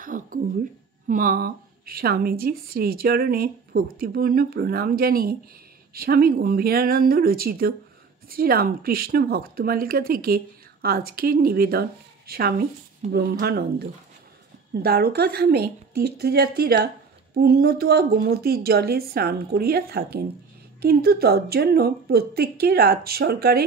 ঠাকুর মা স্বামীজির শ্রীচরণে ভক্তিপূর্ণ প্রণাম জানিয়ে স্বামী গম্ভীরানন্দ রচিত শ্রীরামকৃষ্ণ ভক্তমালিকা থেকে আজকের নিবেদন স্বামী ব্রহ্মানন্দ। দ্বারকাধামে তীর্থযাত্রীরা পুণ্যতোয়া গোমতীর জলে স্নান করিয়া থাকেন, কিন্তু তজ্জন্য প্রত্যেককে রাজ সরকারে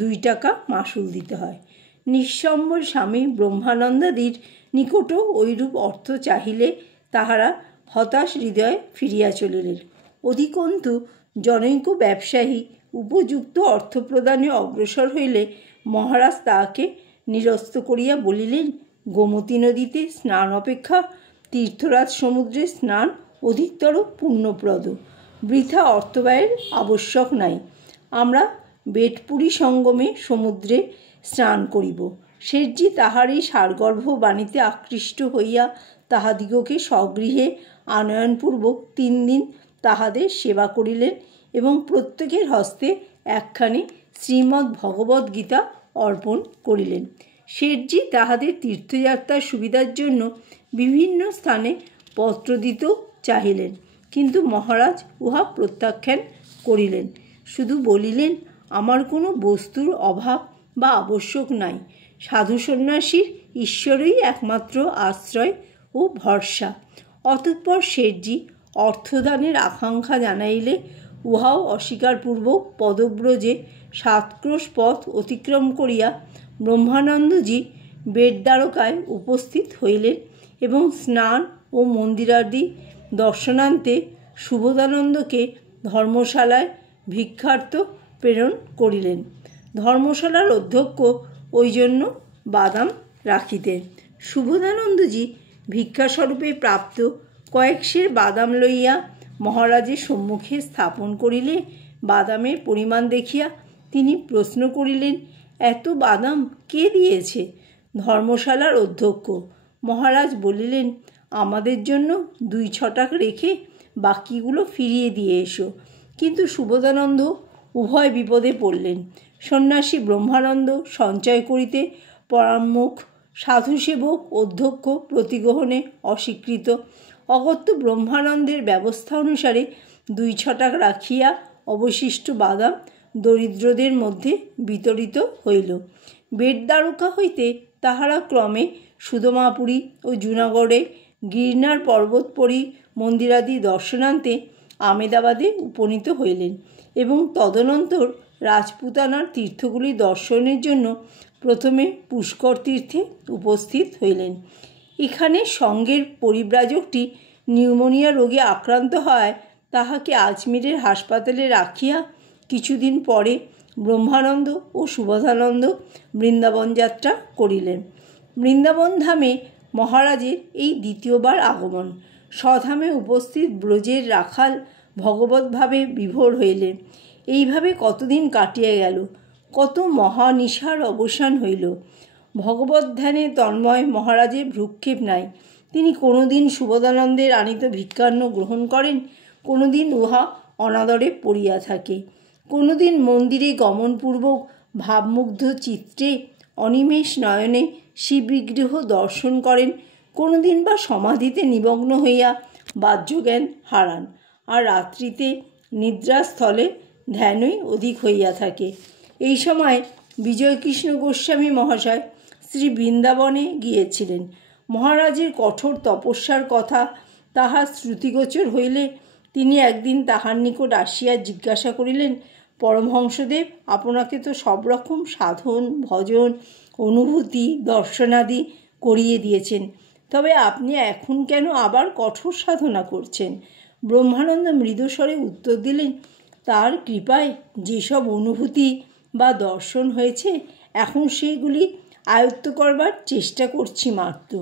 2 টাকা মাশুল দিতে হয়। নিঃসম্বর স্বামী ব্রহ্মানন্দাদির নিকটও ঐরূপ অর্থ চাহিলে তাহারা হতাশ হৃদয়ে ফিরিয়া চলিলেন। অধিকন্তু জনৈক ব্যবসায়ী উপযুক্ত অর্থ প্রদানে অগ্রসর হইলে মহারাজ তাহাকে নিরস্ত করিয়া বলিলেন, গোমতী নদীতে স্নান অপেক্ষা তীর্থরাজ সমুদ্রে স্নান অধিকতর পুণ্যপ্রদ, বৃথা অর্থব্যয়ের আবশ্যক নাই। আমরা বেটপুরী সঙ্গমে সমুদ্রে স্নান করিব। শেঠজি তাহার এই সারগর্ভ বাণীতে আকৃষ্ট হইয়া তাহাদিগকে স্বগৃহে আনয়নপূর্বক 3 দিন তাহাদের সেবা করিলেন এবং প্রত্যেকের হস্তে একখানি শ্রীমদ্ ভগবদ্ গীতা অর্পণ করিলেন। শেঠজি তাহাদের তীর্থযাত্রার সুবিধার জন্য বিভিন্ন স্থানে পত্র দিতেও চাহিলেন, কিন্তু মহারাজ উহা প্রত্যাখ্যান করিলেন। শুধু বলিলেন, আমার কোনো বস্তুর অভাব বা আবশ্যক নাই। সাধু সন্ন্যাসীর ঈশ্বরই একমাত্র আশ্রয় ও ভরসা। অতঃপর শেঠজি অর্থদানের আকাঙ্ক্ষা জানাইলে উহাও অস্বীকারপূর্বক পদব্রজে 7 ক্রোশ পথ অতিক্রম করিয়া ব্রহ্মানন্দজি বেটদ্বারকায় উপস্থিত হইলেন এবং স্নান ও মন্দিরাদি দর্শনান্তে সুবোধানন্দকে ধর্মশালায় ভিক্ষার্থ প্রেরণ করিলেন। ধর্মশালার অধ্যক্ষ ওই জন্য বাদাম রাখিতেন। সুবোধানন্দজি ভিক্ষাস্বরূপে প্রাপ্ত কয়েক সের বাদাম লইয়া মহারাজের সম্মুখে স্থাপন করিলে বাদামের পরিমাণ দেখিয়া তিনি প্রশ্ন করিলেন, এত বাদাম কে দিয়েছে? ধর্মশালার অধ্যক্ষ। মহারাজ বলিলেন, আমাদের জন্য 2 ছটাক রেখে বাকিগুলো ফিরিয়ে দিয়ে এসো। কিন্তু সুবোধানন্দ উভয় বিপদে পড়লেন। সন্ন্যাসী ব্রহ্মানন্দ সঞ্চয় করিতে পরাঙ্মুখ, সাধুসেবক অধ্যক্ষ প্রতিগ্রহণে অস্বীকৃত। অগত্য ব্রহ্মানন্দের ব্যবস্থা অনুসারে 2 ছটাক রাখিয়া অবশিষ্ট বাদাম দরিদ্রদের মধ্যে বিতরিত হইল। বেটদ্বারকা হইতে তাহারা ক্রমে সুদমাপুরী ও জুনাগড়ে গিরনার পর্বতপরি মন্দিরাদি দর্শনান্তে আমেদাবাদে উপনীত হইলেন এবং তদনন্তর রাজপুতানার তীর্থগুলি দর্শনের জন্য প্রথমে পুষ্কর তীর্থে উপস্থিত হইলেন। এখানে সঙ্গের পরিব্রাজকটি নিউমোনিয়া রোগে আক্রান্ত হয় তাহাকে আজমিরের হাসপাতালে রাখিয়া কিছুদিন পরে ব্রহ্মানন্দ ও সুবোধানন্দ বৃন্দাবন যাত্রা করিলেন। বৃন্দাবন ধামে মহারাজের এই দ্বিতীয়বার আগমন। স্বধামে উপস্থিত ব্রজের রাখাল ভগবদ্ভাবে বিভোর হইলেন। এইভাবে কতদিন কাটিয়া গেল, কত মহানিশার অবসান হইল। ভগবদ্ ধ্যানে তন্ময় মহারাজের ভ্রুক্ষেপ নাই। তিনি কোনোদিন সুবোধানন্দের আনিত ভিক্ষান্ন গ্রহণ করেন, কোনোদিন উহা অনাদরে পড়িয়া থাকে, কোনোদিন মন্দিরে গমনপূর্বক ভাবমুগ্ধ চিত্রে অনিমেষ নয়নে শিববিগ্রহ দর্শন করেন, কোনোদিন বা সমাধিতে নিমগ্ন হইয়া বাহ্যজ্ঞান হারান, আর রাত্রিতে নিদ্রাস্থলে ধ্যানই অধিক হইয়া থাকে। এই সময় বিজয়কৃষ্ণ গোস্বামী মহাশয় শ্রী বৃন্দাবনে গিয়েছিলেন। মহারাজের কঠোর তপস্যার কথা তাহার শ্রুতিগোচর হইলে তিনি একদিন তাহার নিকট আসিয়া জিজ্ঞাসা করিলেন, পরমহংসদেব, আপনাকে তো সব রকম সাধন ভজন অনুভূতি দর্শনাদি করিয়ে দিয়েছেন, তবে আপনি এখন কেন আবার কঠোর সাধনা করছেন? ব্রহ্মানন্দ মৃদুস্বরে উত্তর দিলেন, তার কৃপায় যেসব অনুভূতি বা দর্শন হয়েছে এখন সেইগুলি আয়ত্ত করবার চেষ্টা করছি মাত্র।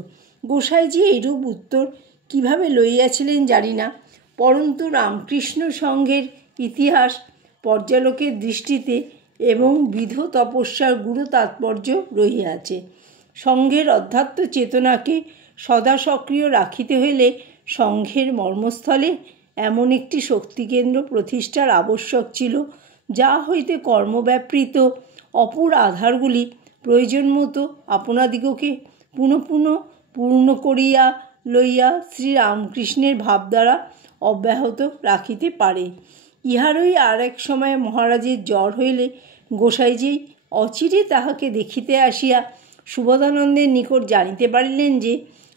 গোসাইজি এইরূপ উত্তর কিভাবে লইয়াছিলেন জানি না, পরন্তু রামকৃষ্ণ সংঘের ইতিহাস পর্যালোকের দৃষ্টিতে এবং বিধ তপস্যার গুরু তাৎপর্য রহিয়াছে। সংঘের অধ্যাত্ম চেতনাকে সদা সক্রিয় রাখিতে হইলে সংঘের মর্মস্থলে এমন একটি শক্তিকেন্দ্র প্রতিষ্ঠার আবশ্যক ছিল, যা হইতে কর্মব্যাপৃত অপর আধারগুলি প্রয়োজন মতো আপনাদিগকে পুনঃ পুনঃ পূর্ণ করিয়া লইয়া শ্রীরামকৃষ্ণের ভাবধারা অব্যাহত রাখিতে পারে। ইহারই আর এক সময় মহারাজের জ্বর হইলে গোসাইজি অচিরে তাহাকে দেখিতে আসিয়া সুবোধানন্দের নিকট জানিতে পারিলেন যে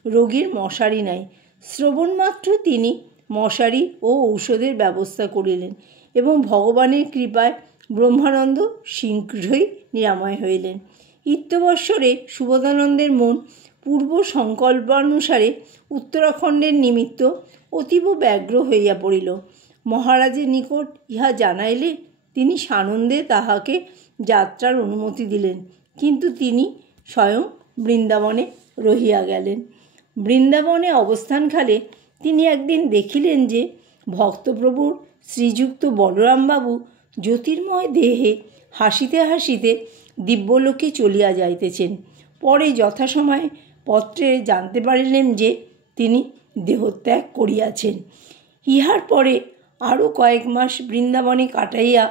রোগীর মশারি নাই। শ্রবণমাত্র তিনি মশারি ও ঔষধের ব্যবস্থা করিলেন এবং ভগবানের কৃপায় ব্রহ্মানন্দ শীঘ্রই নিরাময় হইলেন। ইত্যবৎসরে সুবোধানন্দের মন পূর্ব সংকল্পানুসারে উত্তরাখণ্ডের নিমিত্ত অতীব ব্যগ্র হইয়া পড়িল। মহারাজের নিকট ইহা জানাইলে তিনি সানন্দে তাহাকে যাত্রার অনুমতি দিলেন, কিন্তু তিনি স্বয়ং বৃন্দাবনে রহিয়া গেলেন। বৃন্দাবনে অবস্থানকালে তিনি একদিন দেখিলেন যে ভক্তপ্রভুর শ্রীযুক্ত বলরামবাবু জ্যোতির্ময় দেহে হাসিতে হাসিতে দিব্যলোকে চলিয়া যাইতেছেন। পরে যথাসময়ে পত্রে জানতে পারিলেন যে তিনি দেহত্যাগ করিয়াছেন। ইহার পরে আরও কয়েক মাস বৃন্দাবনে কাটাইয়া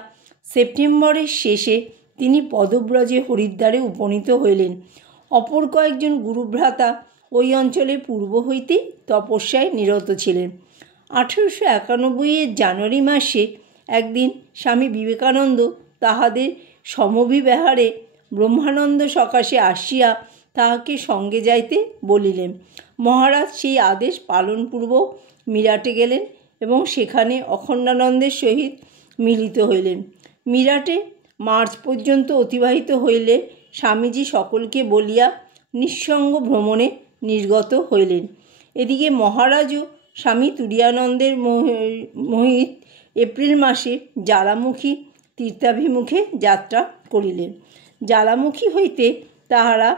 সেপ্টেম্বরের শেষে তিনি পদব্রজে হরিদ্বারে উপনীত হইলেন। অপর কয়েকজন গুরুভ্রাতা ওই অঞ্চলে পূর্ব হইতেই তপস্যায় নিরত ছিলেন। 1891 জানুয়ারি মাসে একদিন স্বামী বিবেকানন্দ তাহাদের সমভিব্যাহারে ব্রহ্মানন্দ সকাশে আসিয়া তাহাকে সঙ্গে যাইতে বলিলেন। মহারাজ সেই আদেশ পালনপূর্বক মিরাটে গেলেন এবং সেখানে অখণ্ডানন্দের সহিত মিলিত হইলেন। মিরাটে মার্চ পর্যন্ত অতিবাহিত হইলে স্বামীজি সকলকে বলিয়া নিঃসঙ্গ ভ্রমণে নির্গত হইলেন। এদিকে মহারাজও স্বামী তুরীয়ানন্দের মহিত এপ্রিল মাসে জ্বালামুখী তীর্থাভিমুখে যাত্রা করিলেন। জ্বালামুখী হইতে তাহারা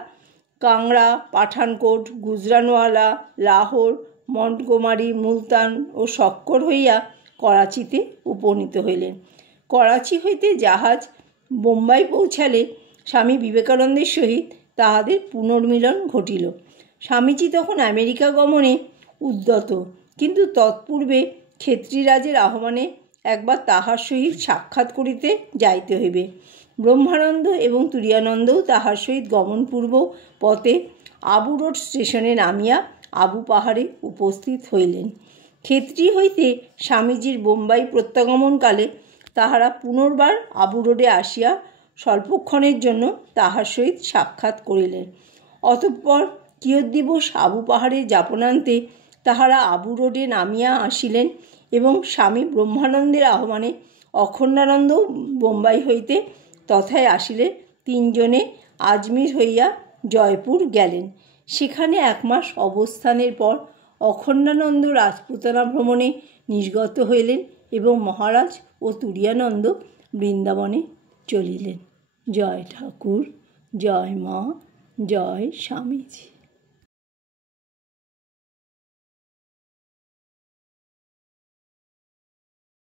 কাংড়া, পাঠানকোট, গুজরানওয়ালা, লাহোর, মন্টগোমারি, মুলতান ও শক্কর হইয়া করাচিতে উপনীত হইলেন। করাচি হইতে জাহাজ বোম্বাই পৌঁছালে স্বামী বিবেকানন্দের সহিত তাহাদের পুনর্মিলন ঘটিল। স্বামীজি তখন আমেরিকা গমনে উদ্যত, কিন্তু তৎপূর্বে ক্ষেত্রীরাজের আহ্বানে একবার তাহার সহিত সাক্ষাৎ করিতে যাইতে হইবে। ব্রহ্মানন্দ এবং তুরীয়ানন্দও তাহার সহিত গমনপূর্বক পথে আবু রোড স্টেশনে নামিয়া আবু পাহাড়ে উপস্থিত হইলেন। ক্ষেত্রী হইতে স্বামীজির বোম্বাই প্রত্যাগমনকালে তাহারা পুনর্বার আবু রোডে আসিয়া স্বল্পক্ষণের জন্য তাহার সহিত সাক্ষাৎ করিলেন। অতঃপর কিয়দ্দিবস আবু পাহাড়ে যাপনান্তে তাহারা আবু রোডে নামিয়া আসিলেন এবং স্বামী ব্রহ্মানন্দের আহ্বানে অখণ্ডানন্দ বোম্বাই হইতে তথায় আসিলে তিনজনে আজমির হইয়া জয়পুর গেলেন। সেখানে 1 মাস অবস্থানের পর অখণ্ডানন্দ রাজপুতানা ভ্রমণে নির্গত হইলেন এবং মহারাজ ও তুরীয়ানন্দ বৃন্দাবনে চলিলেন। জয় ঠাকুর, জয় মা, জয় স্বামীজি।